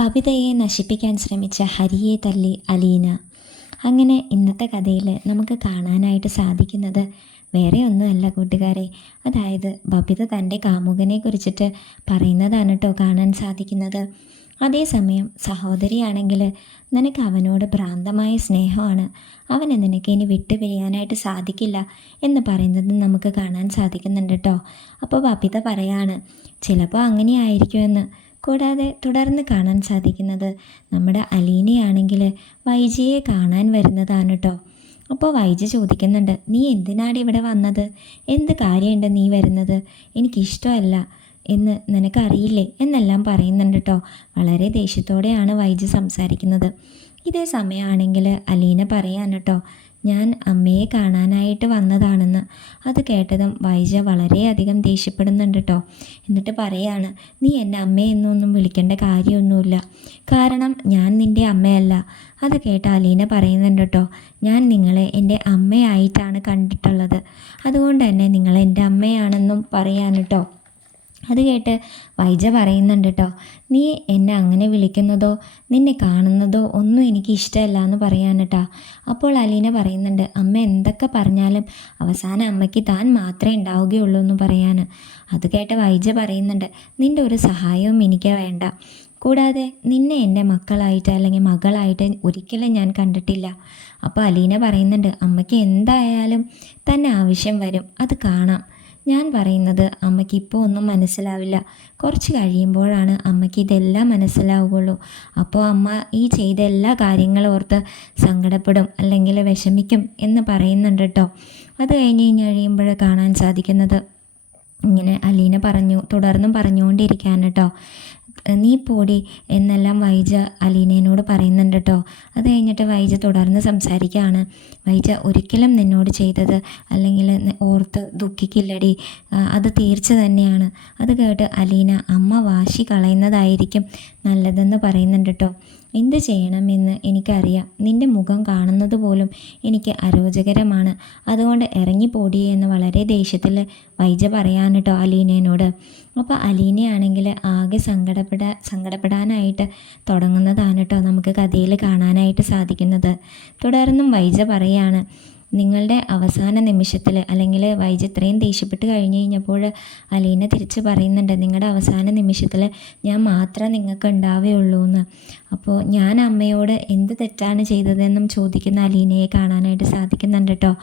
ബബിതയെ നശിപ്പിക്കാൻ ശ്രമിച്ച ഹരിയെ തല്ലി അലീന. അങ്ങനെ ഇന്നത്തെ കഥയിൽ നമുക്ക് കാണാനായിട്ട് സാധിക്കുന്നത് വേറെ ഒന്നുമല്ല കൂട്ടുകാരെ, അതായത് ബബിത തൻ്റെ കാമുകനെ കുറിച്ചിട്ട് പറയുന്നതാണ് കേട്ടോ കാണാൻ സാധിക്കുന്നത്. അതേസമയം സഹോദരിയാണെങ്കിൽ നിനക്ക് അവനോട് ഭ്രാന്തമായ സ്നേഹമാണ്, അവനെ നിനക്ക് ഇനി വിട്ടുപിരിയാനായിട്ട് സാധിക്കില്ല എന്ന് പറയുന്നത് നമുക്ക് കാണാൻ സാധിക്കുന്നുണ്ട് കേട്ടോ. അപ്പോൾ ബബിത പറയാണ് ചിലപ്പോൾ അങ്ങനെയായിരിക്കുമെന്ന്. കൂടാതെ തുടർന്ന് കാണാൻ സാധിക്കുന്നത് നമ്മുടെ അലീനയാണെങ്കിൽ വൈജിയെ കാണാൻ വരുന്നതാണ് കേട്ടോ. അപ്പോൾ വൈജി ചോദിക്കുന്നുണ്ട്, നീ എന്തിനാണ് ഇവിടെ വന്നത്? എന്ത് കാര്യമുണ്ട് നീ വരുന്നത്? എനിക്കിഷ്ടമല്ല എന്ന് നിനക്കറിയില്ലേ എന്നെല്ലാം പറയുന്നുണ്ട് കേട്ടോ. വളരെ ദേഷ്യത്തോടെയാണ് വൈജി സംസാരിക്കുന്നത്. ഇതേ സമയമാണെങ്കിൽ അലീന പറയാണ് കേട്ടോ, ഞാൻ അമ്മയെ കാണാനായിട്ട് വന്നതാണെന്ന്. അത് കേട്ടതും വൈജ വളരെയധികം ദേഷ്യപ്പെടുന്നുണ്ട് കേട്ടോ. എന്നിട്ട് പറയാണ്, നീ എന്നെ അമ്മയെന്നൊന്നും വിളിക്കേണ്ട കാര്യമൊന്നുമില്ല, കാരണം ഞാൻ നിൻ്റെ അമ്മയല്ല. അത് കേട്ട അലീന പറയുന്നുണ്ട് കേട്ടോ, ഞാൻ നിങ്ങളെ എൻ്റെ അമ്മയായിട്ടാണ് കണ്ടിട്ടുള്ളത്, അതുകൊണ്ട് തന്നെ നിങ്ങൾ എൻ്റെ അമ്മയാണെന്നും പറയാൻ കേട്ടോ. അത് കേട്ട് വൈജ പറയുന്നുണ്ട് കേട്ടോ, നീ എന്നെ അങ്ങനെ വിളിക്കുന്നതോ നിന്നെ കാണുന്നതോ ഒന്നും എനിക്ക് ഇഷ്ടമല്ല എന്ന് പറയാൻ കേട്ടോ. അപ്പോൾ അലീന പറയുന്നുണ്ട്, അമ്മ എന്തൊക്കെ പറഞ്ഞാലും അവസാനം അമ്മയ്ക്ക് താൻ മാത്രമേ ഉണ്ടാവുകയുള്ളൂ എന്ന് പറയാൻ. അത് കേട്ട് വൈജ പറയുന്നുണ്ട്, നിൻ്റെ ഒരു സഹായവും എനിക്ക് വേണ്ട. കൂടാതെ നിന്നെ എൻ്റെ മക്കളായിട്ട് അല്ലെങ്കിൽ മകളായിട്ട് ഒരിക്കലും ഞാൻ കണ്ടിട്ടില്ല. അപ്പോൾ അലീന പറയുന്നുണ്ട്, അമ്മയ്ക്ക് എന്തായാലും തന്നെ ആവശ്യം വരും, അത് കാണാം. ഞാൻ പറയുന്നത് അമ്മയ്ക്ക് ഇപ്പോൾ ഒന്നും മനസ്സിലാവില്ല, കുറച്ച് കഴിയുമ്പോഴാണ് അമ്മയ്ക്ക് ഇതെല്ലാം മനസ്സിലാവുകയുള്ളൂ. അപ്പോൾ അമ്മ ഈ ചെയ്ത എല്ലാ കാര്യങ്ങളും ഓർത്ത് സങ്കടപ്പെടും അല്ലെങ്കിൽ വിഷമിക്കും എന്ന് പറയുന്നുണ്ട് കേട്ടോ. അത് കഴിയുമ്പോൾ കാണാൻ സാധിക്കുന്നത് ഇങ്ങനെ അലീന തുടർന്നും പറഞ്ഞുകൊണ്ടിരിക്കാൻ കേട്ടോ. നീ പോടി എന്നെല്ലാം വൈജ അലീനയോട് പറയുന്നുണ്ട് കേട്ടോ. അത് കഴിഞ്ഞിട്ട് വൈജ തുടർന്ന് സംസാരിക്കുകയാണ്, വൈജ ഒരിക്കലും നിന്നോട് ചെയ്തത് അല്ലെങ്കിൽ ഓർത്ത് ദുഃഖിക്കില്ലടി, അത് തീർച്ച തന്നെയാണ്. അത് കേട്ട് അലീന, അമ്മ വാശി കളയുന്നതായിരിക്കും നല്ലതെന്ന് പറയുന്നുണ്ട് കേട്ടോ. എന്ത് ചെയ്യണമെന്ന് എനിക്കറിയാം, നിൻ്റെ മുഖം കാണുന്നത് പോലും എനിക്ക് അരോചകരമാണ്, അതുകൊണ്ട് ഇറങ്ങിപ്പോടിയേ എന്ന് വളരെ ദേഷ്യത്തിൽ വൈജ പറയാൻ കേട്ടോ അലീനയോട്. അപ്പോൾ അലീനയാണെങ്കിൽ ആകെ സങ്കടപ്പെടാനായിട്ട് തുടങ്ങുന്നതാണ് കേട്ടോ നമുക്ക് കഥയിൽ കാണാനായിട്ട് സാധിക്കുന്നത്. തുടർന്നും വൈജ പറയാണ്, നിങ്ങളുടെ അവസാന നിമിഷത്തിൽ അല്ലെങ്കിൽ വൈജ ഇത്രയും ദേഷ്യപ്പെട്ട് കഴിഞ്ഞപ്പോൾ അലീന തിരിച്ച് പറയുന്നുണ്ട്, നിങ്ങളുടെ അവസാന നിമിഷത്തിൽ ഞാൻ മാത്രം നിങ്ങൾക്ക് ഉണ്ടാവുകയുള്ളൂ എന്ന്. അപ്പോൾ ഞാൻ അമ്മയോട് എന്ത് തെറ്റാണ് ചെയ്തതെന്നും ചോദിക്കുന്ന അലീനയെ കാണാനായിട്ട് സാധിക്കുന്നുണ്ട് കേട്ടോ.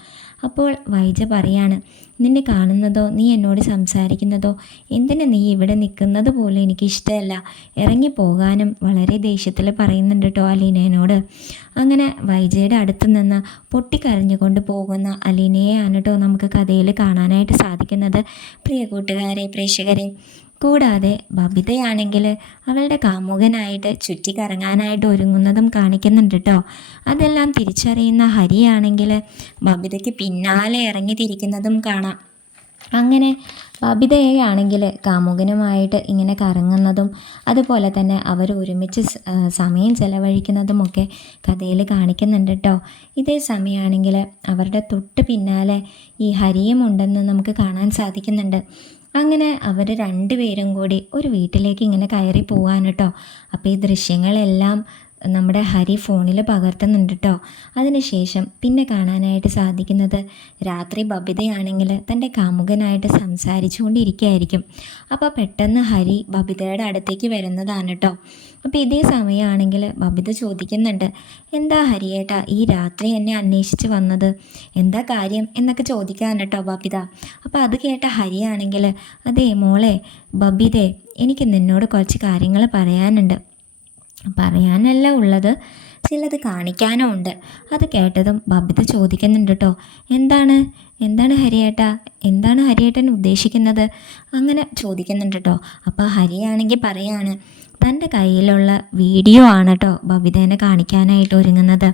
അപ്പോൾ വൈജ പറയാണ്, നിന്നെ കാണുന്നതോ നീ എന്നോട് സംസാരിക്കുന്നതോ എന്തിനു നീ ഇവിടെ നിൽക്കുന്നത് പോലും എനിക്കിഷ്ടമല്ല, ഇറങ്ങിപ്പോകാനും വളരെ ദേഷ്യത്തിൽ പറയുന്നുണ്ട് കേട്ടോ അലീനയോട്. അങ്ങനെ വൈജയുടെ അടുത്ത് നിന്ന് പൊട്ടിക്കരഞ്ഞുകൊണ്ട് പോകുന്ന അലീനയെയാണ് കേട്ടോ നമുക്ക് കഥയിൽ കാണാനായിട്ട് സാധിക്കുന്നത്. പ്രിയ കൂട്ടുകാരെ, പ്രേക്ഷകരെ, കൂടാതെ ബബിതയാണെങ്കിൽ അവളുടെ കാമുകനായിട്ട് ചുറ്റിക്കറങ്ങാനായിട്ട് ഒരുങ്ങുന്നതും കാണിക്കുന്നുണ്ട് കേട്ടോ. അതെല്ലാം തിരിച്ചറിയുന്ന ഹരിയാണെങ്കിൽ ബബിതയ്ക്ക് പിന്നാലെ ഇറങ്ങി തിരിക്കുന്നതും കാണാം. അങ്ങനെ ബബിതയാണെങ്കിൽ കാമുകനുമായിട്ട് ഇങ്ങനെ കറങ്ങുന്നതും അതുപോലെ തന്നെ അവർ ഒരുമിച്ച് സമയം ചെലവഴിക്കുന്നതുമൊക്കെ കഥയിൽ കാണിക്കുന്നുണ്ട് കേട്ടോ. ഇതേ സമയമാണെങ്കിൽ അവരുടെ തൊട്ട് പിന്നാലെ ഈ ഹരിയും ഉണ്ടെന്ന് നമുക്ക് കാണാൻ സാധിക്കുന്നുണ്ട്. അങ്ങനെ അവർ രണ്ടുപേരും കൂടി ഒരു വീട്ടിലേക്ക് ഇങ്ങനെ കയറി പോകാൻ കേട്ടോ. അപ്പോൾ ഈ ദൃശ്യങ്ങളെല്ലാം നമ്മുടെ ഹരി ഫോണിൽ പകർത്തുന്നുണ്ട് കേട്ടോ. അതിനുശേഷം പിന്നെ കാണാനായിട്ട് സാധിക്കുന്നത് രാത്രി ബബിതയാണെങ്കിൽ തൻ്റെ കാമുകനായിട്ട് സംസാരിച്ചു കൊണ്ടിരിക്കുകയായിരിക്കും. അപ്പോൾ പെട്ടെന്ന് ഹരി ബബിതയുടെ അടുത്തേക്ക് വരുന്നതാണ് കേട്ടോ. അപ്പോൾ ഇതേ സമയമാണെങ്കിൽ ബബിത ചോദിക്കുന്നുണ്ട്, എന്താ ഹരിയേട്ടാ ഈ രാത്രി എന്നെ അന്വേഷിച്ച് വന്നത്, എന്താ കാര്യം എന്നൊക്കെ ചോദിക്കാൻ കേട്ടോ ബബിത. അപ്പോൾ അത് കേട്ട ഹരിയാണെങ്കിൽ, അതേ മോളെ ബബിതേ, എനിക്ക് നിന്നോട് കുറച്ച് കാര്യങ്ങൾ പറയാനുണ്ട്, പറയാനല്ല ഉള്ളത്, ചിലത് കാണിക്കാനും ഉണ്ട്. അത് കേട്ടതും ബബിത ചോദിക്കുന്നുണ്ട് കേട്ടോ, എന്താണ് ഹരിയേട്ടാ, എന്താണ് ഹരിയേട്ടൻ ഉദ്ദേശിക്കുന്നത് അങ്ങനെ ചോദിക്കുന്നുണ്ട് കേട്ടോ. അപ്പോൾ ഹരിയാണെങ്കിൽ പറയാണ്, തൻ്റെ കയ്യിലുള്ള വീഡിയോ ആണ് കേട്ടോ ബബിതേനെ കാണിക്കാനായിട്ട് ഒരുങ്ങുന്നത്,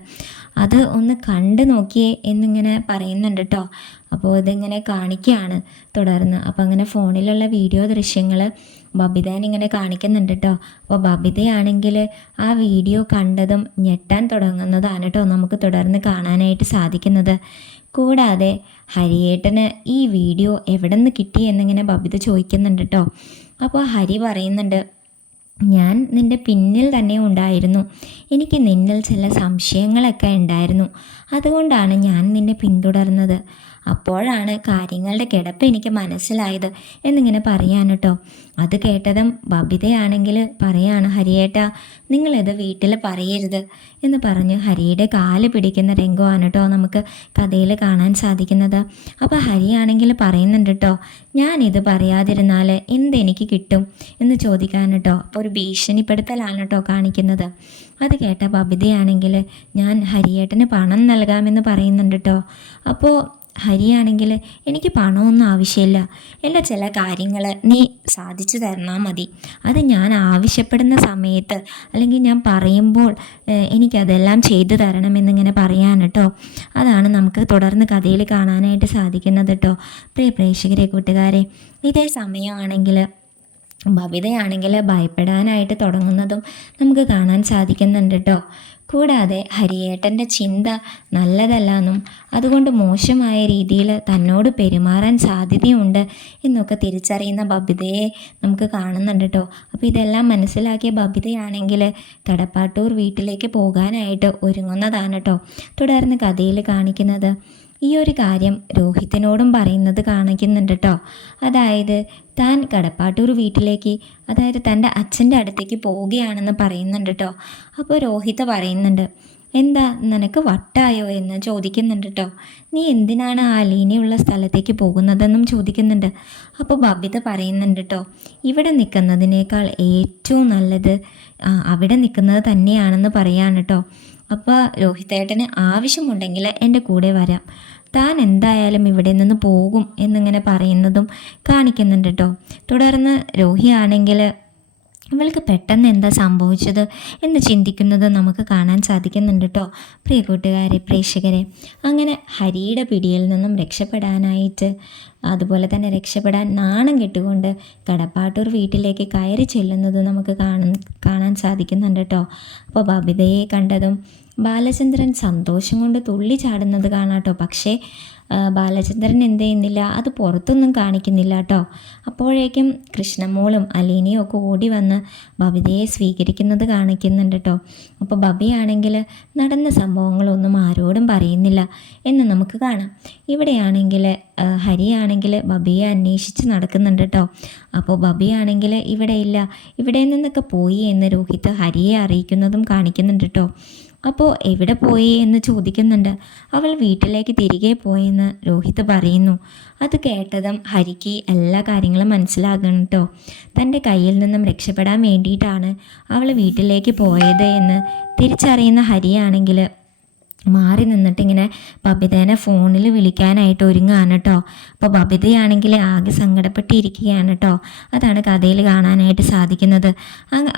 അത് ഒന്ന് കണ്ടു നോക്കിയേ എന്നിങ്ങനെ പറയുന്നുണ്ട് കേട്ടോ. അപ്പോൾ ഇതിങ്ങനെ കാണിക്കുകയാണ് തുടർന്ന്. അപ്പോൾ അങ്ങനെ ഫോണിലുള്ള വീഡിയോ ദൃശ്യങ്ങൾ ബബിതേനെ ഇങ്ങനെ കാണിക്കുന്നുണ്ട് കേട്ടോ. അപ്പോൾ ബബിതയാണെങ്കിൽ ആ വീഡിയോ കണ്ടതും ഞെട്ടാൻ തുടങ്ങുന്നതാണ് കേട്ടോ നമുക്ക് തുടർന്ന് കാണാനായിട്ട് സാധിക്കുന്നത്. കൂടാതെ ഹരിയേട്ടന് ഈ വീഡിയോ എവിടെ നിന്ന് കിട്ടി എന്നിങ്ങനെ ബബിത ചോദിക്കുന്നുണ്ട് കേട്ടോ. അപ്പോൾ ഹരി പറയുന്നുണ്ട്, ഞാൻ നിൻ്റെ പിന്നിൽ തന്നെ ഉണ്ടായിരുന്നു. എനിക്ക് നിന്നിൽ ചില സംശയങ്ങളൊക്കെ ഉണ്ടായിരുന്നു. അതുകൊണ്ടാണ് ഞാൻ നിന്നെ പിന്തുടർന്നത്. അപ്പോഴാണ് കാര്യങ്ങളുടെ കിടപ്പ് എനിക്ക് മനസ്സിലായത് എന്നിങ്ങനെ പറയാൻ കേട്ടോ. അത് കേട്ടതും ബബിതയാണെങ്കിൽ പറയാണ്, ഹരിയേട്ടാ നിങ്ങളിത് വീട്ടിൽ പറയരുത് എന്ന് പറഞ്ഞ് ഹരിയുടെ കാല് പിടിക്കുന്ന രംഗമാണ് കേട്ടോ നമുക്ക് കഥയിൽ കാണാൻ സാധിക്കുന്നത്. അപ്പോൾ ഹരിയാണെങ്കിൽ പറയുന്നുണ്ട് കേട്ടോ, ഞാനിത് പറയാതിരുന്നാൽ എന്തെനിക്ക് കിട്ടും എന്ന് ചോദിക്കാൻ കേട്ടോ. അപ്പോൾ ഒരു ഭീഷണിപ്പെടുത്തലാണ് കേട്ടോ കാണിക്കുന്നത്. അത് കേട്ട ബബിതയാണെങ്കിൽ ഞാൻ ഹരിയേട്ടന് പണം നൽകാമെന്ന് പറയുന്നുണ്ട് കേട്ടോ. അപ്പോൾ ഹരിയാണെങ്കിൽ എനിക്ക് പണമൊന്നും ആവശ്യമില്ല, എൻ്റെ ചില കാര്യങ്ങൾ നീ സാധിച്ചു തന്നാൽ മതി. അത് ഞാൻ ആവശ്യപ്പെടുന്ന സമയത്ത് അല്ലെങ്കിൽ ഞാൻ പറയുമ്പോൾ എനിക്കതെല്ലാം ചെയ്തു തരണമെന്നിങ്ങനെ പറയാൻ കേട്ടോ. അതാണ് നമുക്ക് തുടർന്ന് കഥയിൽ കാണാനായിട്ട് സാധിക്കുന്നത് കേട്ടോ. പ്രിയ പ്രേക്ഷകരെ, കൂട്ടുകാരെ, ഇതേ സമയമാണെങ്കിൽ ബബിതയാണെങ്കിൽ ഭയപ്പെടാനായിട്ട് തുടങ്ങുന്നതും നമുക്ക് കാണാൻ സാധിക്കുന്നുണ്ട് കേട്ടോ. കൂടാതെ ഹരിയേട്ടൻ്റെ ചിന്ത നല്ലതല്ലെന്നും അതുകൊണ്ട് മോശമായ രീതിയിൽ തന്നോട് പെരുമാറാൻ സാധ്യതയുണ്ട് എന്നൊക്കെ തിരിച്ചറിയുന്ന ബബിതയെ നമുക്ക് കാണുന്നുണ്ട് കേട്ടോ. അപ്പോൾ ഇതെല്ലാം മനസ്സിലാക്കിയ ബബിതയാണെങ്കിൽ കടപ്പാട്ടൂർ വീട്ടിലേക്ക് പോകാനായിട്ട് ഒരുങ്ങുന്നതാണ് കേട്ടോ. തുടർന്ന് കഥയിൽ കാണിക്കുന്നത് ഈ ഒരു കാര്യം രോഹിത്തിനോടും പറയുന്നത് കാണിക്കുന്നുണ്ട് കേട്ടോ. അതായത് താൻ കടപ്പാട്ടൂർ വീട്ടിലേക്ക്, അതായത് തൻ്റെ അച്ഛൻ്റെ അടുത്തേക്ക് പോവുകയാണെന്ന് പറയുന്നുണ്ട് കേട്ടോ. അപ്പോൾ രോഹിത്ത് പറയുന്നുണ്ട്, എന്താ നിനക്ക് വട്ടായോ എന്ന് ചോദിക്കുന്നുണ്ട് കേട്ടോ. നീ എന്തിനാണ് ആ അലീനയുള്ള സ്ഥലത്തേക്ക് പോകുന്നതെന്നും ചോദിക്കുന്നുണ്ട്. അപ്പോൾ ബബിത പറയുന്നുണ്ട് കേട്ടോ, ഇവിടെ നിൽക്കുന്നതിനേക്കാൾ ഏറ്റവും നല്ലത് അവിടെ നിൽക്കുന്നത് തന്നെയാണെന്ന് പറയാണ് കേട്ടോ. അപ്പോൾ രോഹിത്തേട്ടന് ആവശ്യമുണ്ടെങ്കിൽ എൻ്റെ കൂടെ വരാം, താൻ എന്തായാലും ഇവിടെ നിന്ന് പോകും എന്നിങ്ങനെ പറയുന്നതും കാണിക്കുന്നുണ്ട് കേട്ടോ. തുടർന്ന് രോഹിയാണെങ്കിൽ ഇവൾക്ക് പെട്ടെന്ന് എന്താ സംഭവിച്ചത് എന്ന് ചിന്തിക്കുന്നത് നമുക്ക് കാണാൻ സാധിക്കുന്നുണ്ട് കേട്ടോ. പ്രിയ കൂട്ടുകാരെ, പ്രേക്ഷകരെ, അങ്ങനെ ഹരിയുടെ പിടിയിൽ നിന്നും രക്ഷപ്പെടാനായിട്ട്, അതുപോലെ തന്നെ രക്ഷപ്പെടാൻ നാണം കെട്ടുകൊണ്ട് കടപ്പാട്ടൂർ വീട്ടിലേക്ക് കയറി ചെല്ലുന്നത് നമുക്ക് കാണാൻ സാധിക്കുന്നുണ്ട് കേട്ടോ. അപ്പോൾ ബബിതയെ കണ്ടതും ബാലചന്ദ്രൻ സന്തോഷം കൊണ്ട് തുള്ളി ചാടുന്നത് കാണാട്ടോ. പക്ഷേ ബാലചന്ദ്രൻ എന്ത് ചെയ്യുന്നില്ല, അത് പുറത്തൊന്നും കാണിക്കുന്നില്ല കേട്ടോ. അപ്പോഴേക്കും കൃഷ്ണമോളും അലീനയും ഒക്കെ ഓടി വന്ന് ബബിതയെ സ്വീകരിക്കുന്നത് കാണിക്കുന്നുണ്ട് കേട്ടോ. അപ്പോൾ ബബിയാണെങ്കിൽ നടന്ന സംഭവങ്ങളൊന്നും ആരോടും പറയുന്നില്ല എന്ന് നമുക്ക് കാണാം. ഇവിടെയാണെങ്കിൽ ഹരിയാണെങ്കിൽ ബബിയെ അന്വേഷിച്ച് നടക്കുന്നുണ്ട് കേട്ടോ. അപ്പോൾ ബബിയാണെങ്കിൽ ഇവിടെ ഇല്ല, ഇവിടെ നിന്നൊക്കെ പോയി എന്ന് രോഹിത്ത് ഹരിയെ അറിയിക്കുന്നതും കാണിക്കുന്നുണ്ട് കേട്ടോ. അപ്പോൾ എവിടെ പോയി എന്ന് ചോദിക്കുന്നുണ്ട്. അവൾ വീട്ടിലേക്ക് തിരികെ പോയെന്ന് രോഹിത് പറയുന്നു. അത് കേട്ടതും ഹരിക്ക് എല്ലാ കാര്യങ്ങളും മനസ്സിലാകണം കേട്ടോ. തൻ്റെ കയ്യിൽ നിന്നും രക്ഷപ്പെടാൻ വേണ്ടിയിട്ടാണ് അവൾ വീട്ടിലേക്ക് പോയത് എന്ന് തിരിച്ചറിയുന്ന ഹരിയാണെങ്കിൽ മാറി നിന്നിട്ട് ഇങ്ങനെ ബബിതേനെ ഫോണിൽ വിളിക്കാനായിട്ട് ഒരുങ്ങുകയാണ് കേട്ടോ. അപ്പോൾ ബബിതയാണെങ്കിൽ ആകെ സങ്കടപ്പെട്ടിരിക്കുകയാണ് കേട്ടോ. അതാണ് കഥയിൽ കാണാനായിട്ട് സാധിക്കുന്നത്.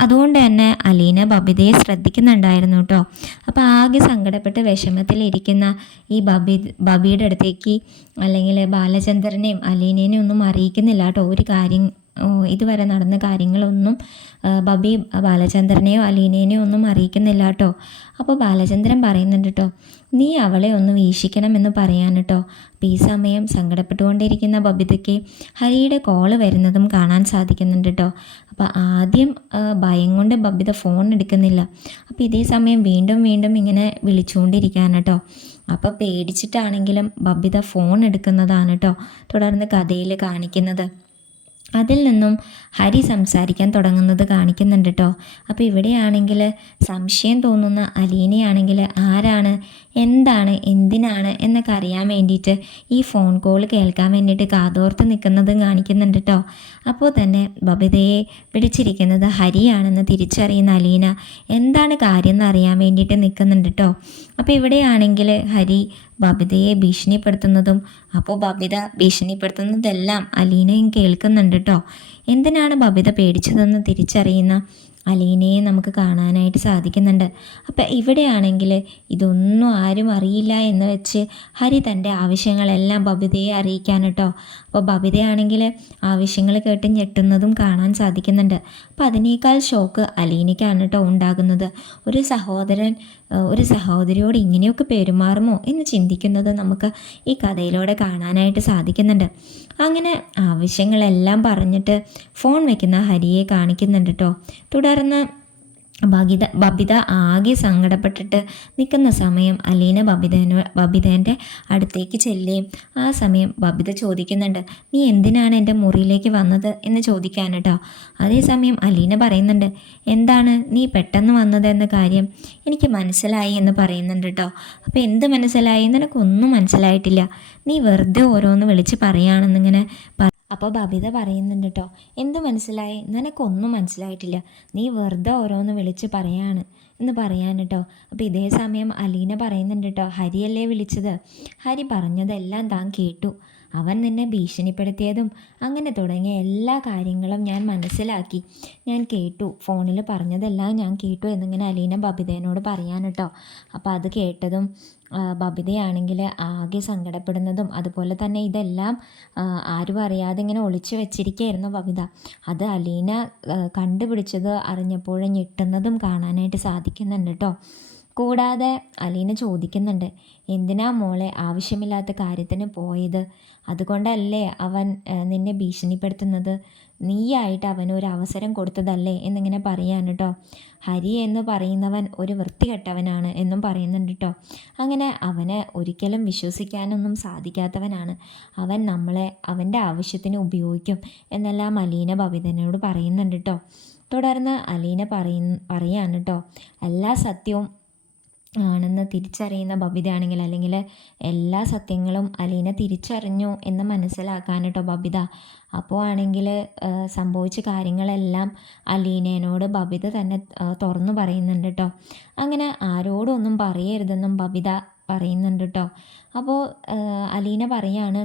അതുകൊണ്ട് തന്നെ അലീന ബബിതയെ ശ്രദ്ധിക്കുന്നുണ്ടായിരുന്നു കേട്ടോ. അപ്പോൾ ആകെ സങ്കടപ്പെട്ട് വിഷമത്തിലിരിക്കുന്ന ഈ ബബിയുടെ അടുത്തേക്ക് അല്ലെങ്കിൽ ബാലചന്ദ്രനെയും അലീനേനെയും ഒന്നും അറിയിക്കുന്നില്ല കേട്ടോ. ഒരു കാര്യം ഇതുവരെ നടന്ന കാര്യങ്ങളൊന്നും ബബി ബാലചന്ദ്രനെയോ അലീനേനെയോ ഒന്നും അറിയിക്കുന്നില്ല കേട്ടോ. അപ്പോൾ ബാലചന്ദ്രൻ പറയുന്നുണ്ട് കേട്ടോ, നീ അവളെ ഒന്ന് വീക്ഷിക്കണമെന്ന് പറയാൻ കേട്ടോ. അപ്പോൾ ഈ സമയം സങ്കടപ്പെട്ടുകൊണ്ടിരിക്കുന്ന ബബിതയ്ക്ക് ഹരിയുടെ കോള് വരുന്നതും കാണാൻ സാധിക്കുന്നുണ്ട് കേട്ടോ. അപ്പോൾ ആദ്യം ഭയം കൊണ്ട് ബബിത ഫോൺ എടുക്കുന്നില്ല. അപ്പോൾ ഇതേ സമയം വീണ്ടും വീണ്ടും ഇങ്ങനെ വിളിച്ചുകൊണ്ടിരിക്കുകയാണ് കേട്ടോ. അപ്പോൾ പേടിച്ചിട്ടാണെങ്കിലും ബബിത ഫോൺ എടുക്കുന്നതാണ് കേട്ടോ തുടർന്ന് കഥയിൽ കാണിക്കുന്നത്. അതിൽ നിന്നും ഹരി സംസാരിക്കാൻ തുടങ്ങുന്നത് കാണിക്കുന്നുണ്ട് കേട്ടോ. അപ്പോൾ ഇവിടെയാണെങ്കിൽ സംശയം തോന്നുന്ന അലീനയാണെങ്കിൽ ആരാണ്, എന്താണ്, എന്തിനാണ് എന്നൊക്കെ അറിയാൻ വേണ്ടിയിട്ട് ഈ ഫോൺ കോൾ കേൾക്കാൻ വേണ്ടിയിട്ട് കാതോർത്ത് നിൽക്കുന്നതും കാണിക്കുന്നുണ്ട് കേട്ടോ. അപ്പോൾ തന്നെ ബബിതയെ പിടിച്ചിരിക്കുന്നത് ഹരിയാണെന്ന് തിരിച്ചറിയുന്ന അലീന എന്താണ് കാര്യം എന്ന് അറിയാൻ വേണ്ടിയിട്ട് നിൽക്കുന്നുണ്ട് കേട്ടോ. അപ്പോൾ ഇവിടെയാണെങ്കിൽ ഹരി ബബിതയെ ഭീഷണിപ്പെടുത്തുന്നതും അപ്പോൾ ബബിത ഭീഷണിപ്പെടുത്തുന്നതെല്ലാം അലീനയും കേൾക്കുന്നുണ്ട് കേട്ടോ. എന്തിനാണ് ബബിത പേടിച്ചതെന്ന് തിരിച്ചറിയുന്ന അലീനയെ നമുക്ക് കാണാനായിട്ട് സാധിക്കുന്നുണ്ട്. അപ്പം ഇവിടെയാണെങ്കിൽ ഇതൊന്നും ആരും അറിയില്ല എന്ന് വെച്ച് ഹരി തൻ്റെ ആവശ്യങ്ങളെല്ലാം ബബിതയെ അറിയിക്കാൻ കേട്ടോ. അപ്പോൾ ബബിതയാണെങ്കിൽ ആവശ്യങ്ങൾ കേട്ട് ഞെട്ടുന്നതും കാണാൻ സാധിക്കുന്നുണ്ട്. അപ്പോൾ അതിനേക്കാൾ ഷോക്ക് അലീനയ്ക്കാണ് കേട്ടോ ഉണ്ടാകുന്നത്. ഒരു സഹോദരൻ ഒരു സഹോദരിയോട് ഇങ്ങനെയൊക്കെ പെരുമാറുമോ എന്ന് ചിന്തിക്കുന്നത് നമുക്ക് ഈ കഥയിലൂടെ കാണാനായിട്ട് സാധിക്കുന്നുണ്ട്. അങ്ങനെ ആവശ്യങ്ങളെല്ലാം പറഞ്ഞിട്ട് ഫോൺ വെക്കുന്ന ഹരിയെ കാണിക്കുന്നുണ്ട് കേട്ടോ. തുടർന്ന് ബബിത ആകെ സങ്കടപ്പെട്ടിട്ട് നിൽക്കുന്ന സമയം അലീന ബബിതേൻ്റെ അടുത്തേക്ക് ചെല്ലുകയും ആ സമയം ബബിത ചോദിക്കുന്നുണ്ട്, നീ എന്തിനാണ് എൻ്റെ മുറിയിലേക്ക് വന്നത് എന്ന് ചോദിക്കാൻ കേട്ടോ. അതേസമയം അലീന പറയുന്നുണ്ട്, എന്താണ് നീ പെട്ടെന്ന് വന്നത് എന്ന കാര്യം എനിക്ക് മനസ്സിലായി എന്ന് പറയുന്നുണ്ട് കേട്ടോ. അപ്പോൾ എന്ത് മനസ്സിലായി? നിനക്കൊന്നും മനസ്സിലായിട്ടില്ല, നീ വെറുതെ ഓരോന്ന് വിളിച്ച് പറയുകയാണെന്നിങ്ങനെ അപ്പോൾ ബബിത പറയുന്നുണ്ട് കേട്ടോ, എന്ത് മനസ്സിലായി? നിനക്കൊന്നും മനസ്സിലായിട്ടില്ല, നീ വെറുതെ ഓരോന്ന് വിളിച്ച് പറയാണ് എന്ന് പറയാൻ കേട്ടോ. അപ്പോൾ ഇതേ സമയം അലീന പറയുന്നുണ്ട് കേട്ടോ, ഹരിയല്ലേ വിളിച്ചത്, ഹരി പറഞ്ഞതെല്ലാം താൻ കേട്ടു, അവൻ നിന്നെ ഭീഷണിപ്പെടുത്തിയതും അങ്ങനെ തുടങ്ങിയ എല്ലാ കാര്യങ്ങളും ഞാൻ മനസ്സിലാക്കി, ഞാൻ കേട്ടു, ഫോണിൽ പറഞ്ഞതെല്ലാം ഞാൻ കേട്ടു എന്നിങ്ങനെ അലീന ബബിതേനോട് പറയാൻ കേട്ടോ. അപ്പോൾ അത് കേട്ടതും ബബിതയാണെങ്കിൽ ആകെ സങ്കടപ്പെടുന്നതും അതുപോലെ തന്നെ ഇതെല്ലാം ആരും അറിയാതെ ഇങ്ങനെ ഒളിച്ചു വെച്ചിരിക്കുകയായിരുന്നു ബബിത. അത് അലീന കണ്ടുപിടിച്ചത് അറിഞ്ഞപ്പോൾ ഞെട്ടുന്നതും കാണാനായിട്ട് സാധിക്കുന്നുണ്ട് കേട്ടോ. കൂടാതെ അലീന ചോദിക്കുന്നുണ്ട്, എന്തിനാ മോളെ ആവശ്യമില്ലാത്ത കാര്യത്തിന് പോയത്? അതുകൊണ്ടല്ലേ അവൻ നിന്നെ ഭീഷണിപ്പെടുത്തുന്നത്? നീയായിട്ട് അവനൊരു അവസരം കൊടുത്തതല്ലേ എന്നിങ്ങനെ പറയാൻ കേട്ടോ. ഹരി എന്ന് പറയുന്നവൻ ഒരു വൃത്തികെട്ടവനാണ് എന്നും പറയുന്നുണ്ട് കേട്ടോ. അങ്ങനെ അവനെ ഒരിക്കലും വിശ്വസിക്കാനൊന്നും സാധിക്കാത്തവനാണ്, അവൻ നമ്മളെ അവൻ്റെ ആവശ്യത്തിന് ഉപയോഗിക്കും എന്നെല്ലാം അലീന ബബിതനോട് പറയുന്നുണ്ട് കേട്ടോ. തുടർന്ന് അലീന പറയാണ് കേട്ടോ, എല്ലാ സത്യവും ആണെന്ന് തിരിച്ചറിയുന്ന ബബിതയാണെങ്കിൽ, അല്ലെങ്കിൽ എല്ലാ സത്യങ്ങളും അലീന തിരിച്ചറിഞ്ഞു എന്ന് മനസ്സിലാക്കാൻ കേട്ടോ ബബിത. അപ്പോൾ ആണെങ്കിൽ സംഭവിച്ച കാര്യങ്ങളെല്ലാം അലീനയോട് ബബിത തന്നെ തുറന്നു പറയുന്നുണ്ട് കേട്ടോ. അങ്ങനെ ആരോടൊന്നും പറയരുതെന്നും ബബിത പറയുന്നുണ്ട് കേട്ടോ. അപ്പോൾ അലീന പറയാണ്,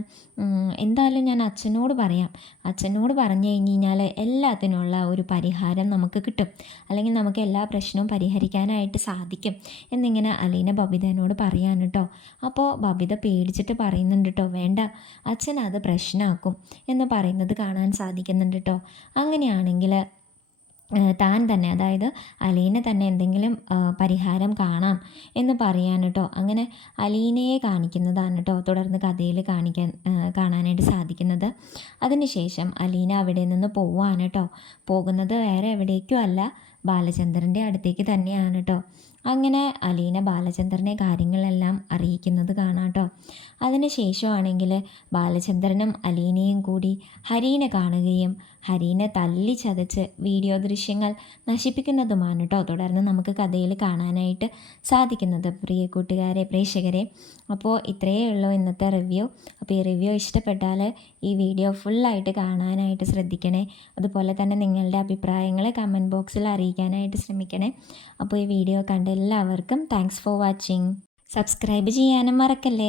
എന്തായാലും ഞാൻ അച്ഛനോട് പറയാം, അച്ഛനോട് പറഞ്ഞു കഴിഞ്ഞാൽ എല്ലാത്തിനുള്ള ഒരു പരിഹാരം നമുക്ക് കിട്ടും, അല്ലെങ്കിൽ നമുക്ക് എല്ലാ പ്രശ്നവും പരിഹരിക്കാനായിട്ട് സാധിക്കും എന്നിങ്ങനെ അലീന ബബിതനോട് പറയാൻ കേട്ടോ. അപ്പോൾ ബബിത പേടിച്ചിട്ട് പറയുന്നുണ്ട് കേട്ടോ, വേണ്ട, അച്ഛൻ അത് പ്രശ്നമാക്കും എന്ന് പറയുന്നത് കാണാൻ സാധിക്കുന്നുണ്ട് കേട്ടോ. അങ്ങനെയാണെങ്കിൽ താൻ തന്നെ, അതായത് അലീന തന്നെ എന്തെങ്കിലും പരിഹാരം കാണാം എന്ന് പറയാൻ കേട്ടോ. അങ്ങനെ അലീനയെ കാണിക്കുന്നതാണ് കേട്ടോ തുടർന്ന് കഥയിൽ കാണാനായിട്ട് സാധിക്കുന്നത്. അതിനുശേഷം അലീന അവിടെ നിന്ന് പോവാണ് കേട്ടോ. പോകുന്നത് വേറെ എവിടേക്കും അല്ല, ബാലചന്ദ്രൻ്റെ അടുത്തേക്ക് തന്നെയാണ് കേട്ടോ. അങ്ങനെ അലീന ബാലചന്ദ്രനെ കാര്യങ്ങളെല്ലാം അറിയിക്കുന്നത് കാണാം കേട്ടോ. അതിന് ശേഷമാണെങ്കിൽ ബാലചന്ദ്രനും അലീനയും കൂടി ഹരീനെ കാണുകയും ഹരീനെ തല്ലി ചതച്ച് വീഡിയോ ദൃശ്യങ്ങൾ നശിപ്പിക്കുന്നതുമാണ് കേട്ടോ തുടർന്ന് നമുക്ക് കഥയിൽ കാണാനായിട്ട് സാധിക്കുന്നത്. പ്രിയ കൂട്ടുകാരെ, പ്രേക്ഷകരെ, അപ്പോൾ ഇത്രയേ ഉള്ളൂ ഇന്നത്തെ റിവ്യൂ. അപ്പോൾ ഈ റിവ്യൂ ഇഷ്ടപ്പെട്ടാൽ ഈ വീഡിയോ ഫുള്ളായിട്ട് കാണാനായിട്ട് ശ്രദ്ധിക്കണേ. അതുപോലെ തന്നെ നിങ്ങളുടെ അഭിപ്രായങ്ങൾ കമൻറ്റ് ബോക്സിൽ അറിയിക്കാനായിട്ട് ശ്രമിക്കണേ. അപ്പോൾ ഈ വീഡിയോ കണ്ട എല്ലാവർക്കും താങ്ക്സ് ഫോർ വാച്ചിങ്. സബ്സ്ക്രൈബ് ചെയ്യാനും മറക്കല്ലേ.